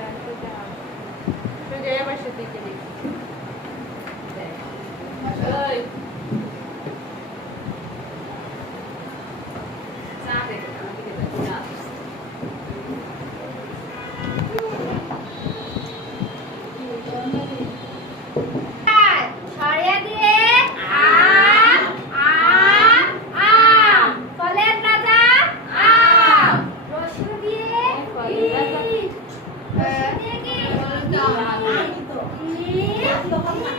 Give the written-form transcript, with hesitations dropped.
Hãy subscribe cho kênh Ghiền Mì Gõ để không bỏ lỡ